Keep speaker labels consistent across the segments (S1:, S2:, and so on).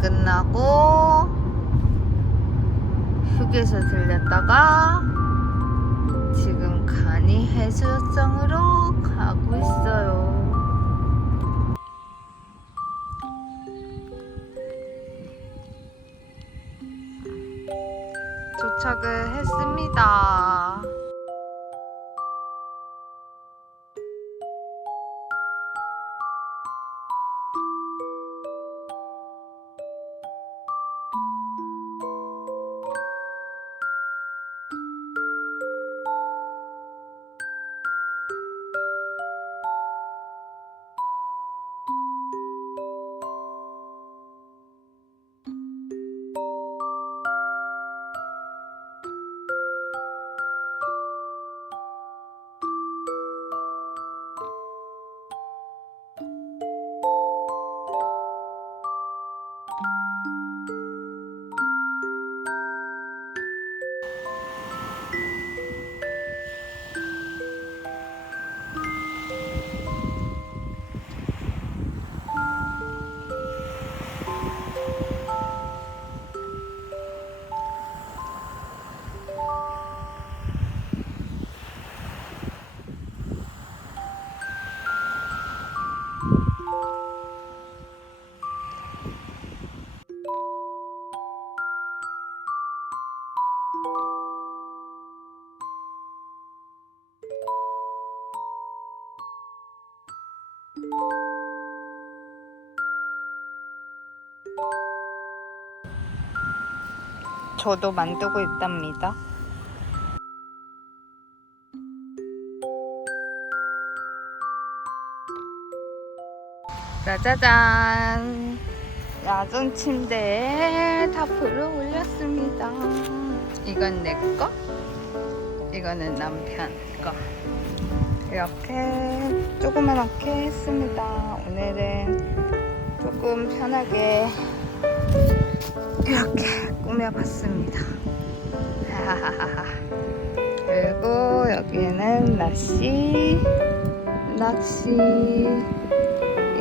S1: 끝나고 휴게소 들렸다가 지금 간이 해수욕장으로 가고 있어요. 도착을 했습니다. 저도 만들고 있답니다. 짜자잔! 야전 침대에 타프를 올렸습니다. 이건 내 거, 이거는 남편 거. 이렇게 조그맣게 했습니다. 오늘은 조금 편하게 이렇게 꾸며봤습니다. 그리고 여기는 낚시, 낚시.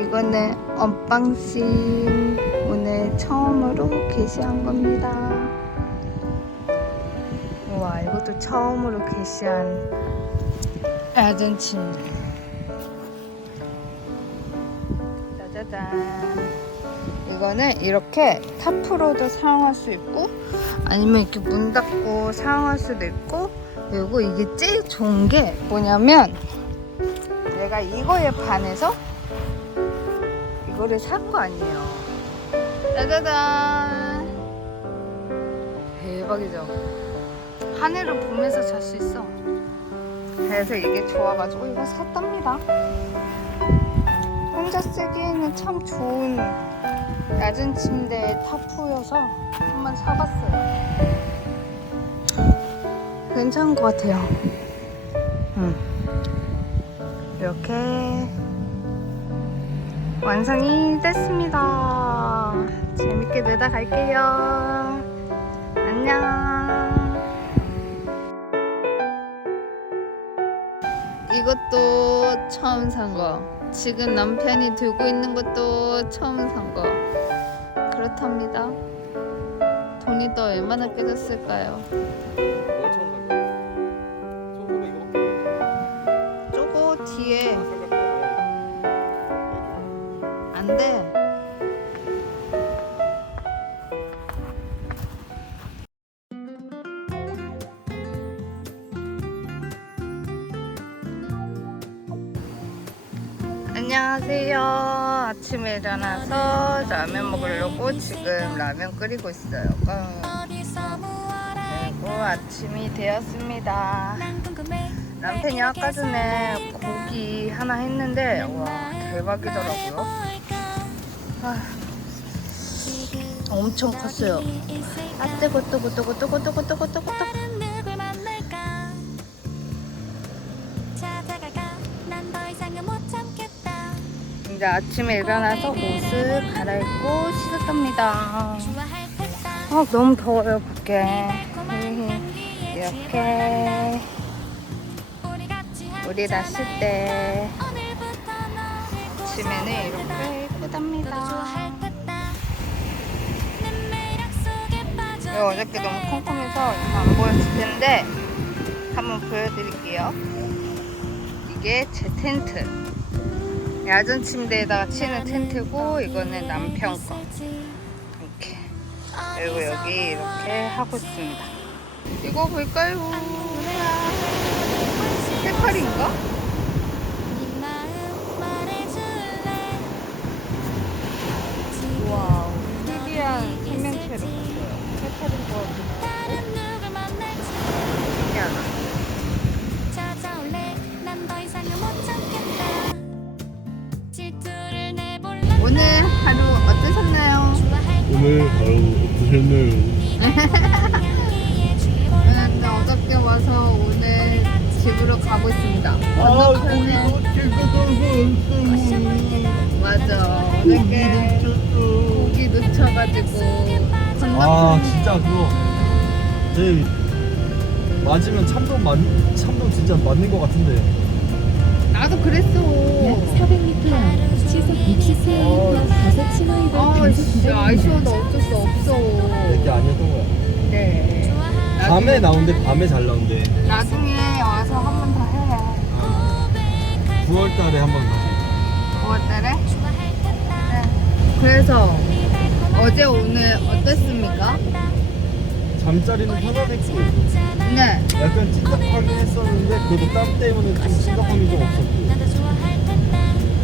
S1: 이거는 언빵싱. 오늘 처음으로 게시한 겁니다. 우와, 이것도 처음으로 게시한 침대. 짜자잔. 이거는 이렇게 타프로도 사용할 수 있고 아니면 이렇게 문 닫고 사용할 수도 있고 그리고 이게 제일 좋은 게 뭐냐면 내가 이거에 반해서 이거를 산 거 아니에요. 짜자잔! 대박이죠? 하늘을 보면서 잘 수 있어. 그래서 이게 좋아가지고 이거 샀답니다 참 좋은 낮은 침대 타프여서 한번 사봤어요. 괜찮은 것 같아요. 음. 이렇게 완성이 됐습니다. 재밌게 놀다 갈게요. 안녕. 이것도 처음 산 거. 지금 남편이 들고 있는 것도 처음 산 거. 그렇답니다. 돈이 또 얼마나 깨졌을까요? 쪼고 뒤에 안 돼. 안녕하세요. 아침에 일어나서 라면 먹으려고 지금 라면 끓이고 있어요. 그리고 아침이 되었습니다. 남편이 아까 전에 고기 하나 했는데 와 대박이더라고요. 아, 엄청 컸어요. 아 뜨거 뜨거 뜨거 뜨거 뜨거 뜨거 뜨거 뜨거. 이제 아침에 일어나서 옷을 갈아입고 씻었답니다. 아 너무 더워요 밖에. 이렇게 우리 낚실 때 아침에는 이렇게 예쁘답니다. 어저께 너무 컴컴해서 잘안 보였을 텐데 한번 보여드릴게요. 이게 제 텐트. 야전 침대에다가 치는 텐트고 이거는 남편 거. 이렇게. 그리고 여기 이렇게 하고 있습니다. 이거 볼까요? 해파리인가? 오늘 하루 어떠셨나요?
S2: 오늘 바로 드셨네요.
S1: 저는 어저께 와서 오늘 집으로 가고 있습니다. 건너편에 맞아. 어저께 고기 놓쳐가지고
S2: 아
S1: 건너편
S2: 진짜 그거 제 맞으면 참돔 맞 참돔 진짜 맞는 것 같은데.
S1: 아, 진짜 아쉬워도. 어쩔 수 없어.
S2: 아니었던 거야.
S1: 네.
S2: 밤에 나온대 밤에 잘 나온대.
S1: 나중에 와서 한 번 더 해.
S2: 9월달에 한번 다시.
S1: 9월달에? 네. 그래서 어제 오늘 어땠습니까?
S2: 잠자리는 편안했고
S1: 네.
S2: 약간 찝찝하긴 했었는데 그래도 땀 때문에 좀 심각함이 좀 없었고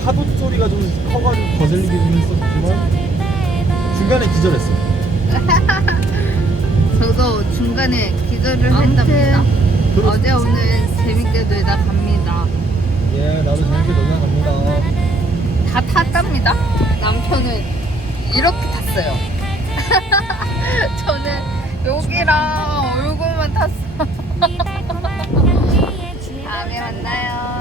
S2: 파도 소리가 좀 커가지고 거슬리기는 했었지만 중간에 기절했어.
S1: 저도 중간에 기절을 했답니다. 어제 오늘 재밌게 놀다 갑니다.
S2: 예, 나도 재밌게 놀다 갑니다.
S1: 다 탔답니다. 남편은 이렇게 탔어요. 저는 여기랑 얼굴만 탔어. 다음에 만나요.